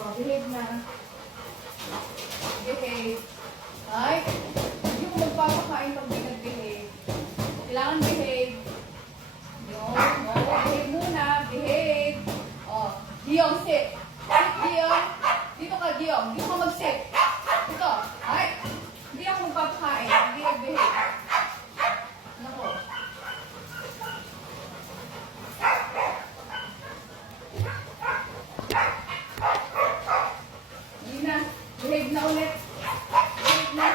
Oh, behave na. Behave. Ay, hindi ko magpapakain pag di nag-behave. Kailangan behave. No, behave muna. Behave. Oh, Giyong, sit. Sit, Giyong. Dito ka, Giyong. Dito ka mag-sit. Dito. Ay, hindi ako magpapakain. Hindi nag-behave. Nako. Hindi na. Behave na ulit. Behave na.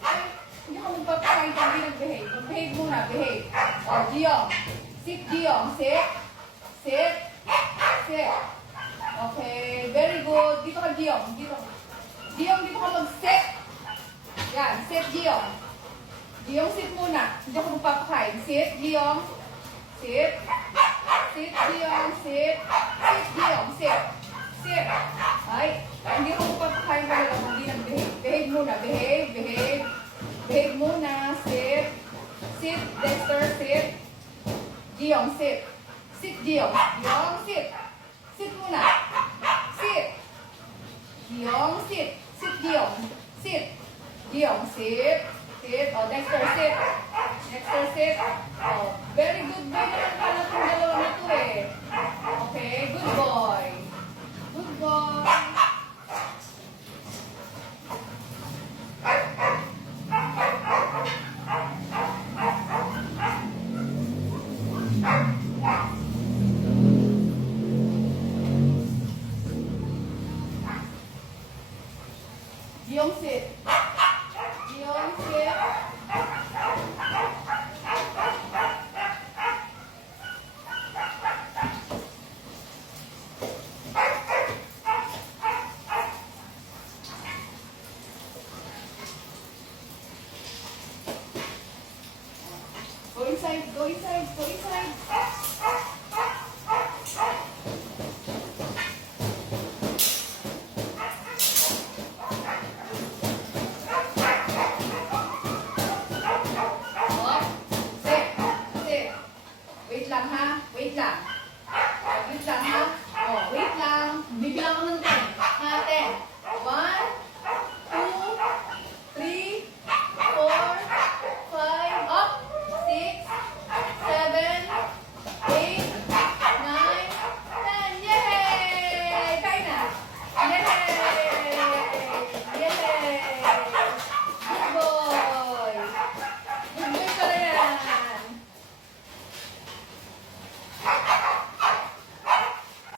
Ay, hindi ako magpapakain pag hindi nag-behave. Mag-behave muna. Behave. Oh, Giyong. Sit, Giyong. Sit. Sit. Sit. Okay. Very good. Dito ka, Giyong. Dito. Giyong, dito ka mag-sit. Yan. Sit, Giyong. Giyong, sit muna. Hindi ako magpapakain. Sit, Giyong. Sit. Sit, Giyong. Sit. Sit, Giyong. Sit. Sit. Ay, hindi ako magpapakain ka lang. Hindi nag-behave. Behave muna. Behave. Behave. Behave muna. Sit. Sit. Dexter, sit. Giyong, sit. Sit, Giyong. Giyong, sit. Sit muna. Sit. Giyong, sit. Sit, Giyong. Sit. Giyong, sit. Sit. Oh, Dexter, sit. Dexter, sit. Oh, very good boy naman pala itong dalawa na to eh.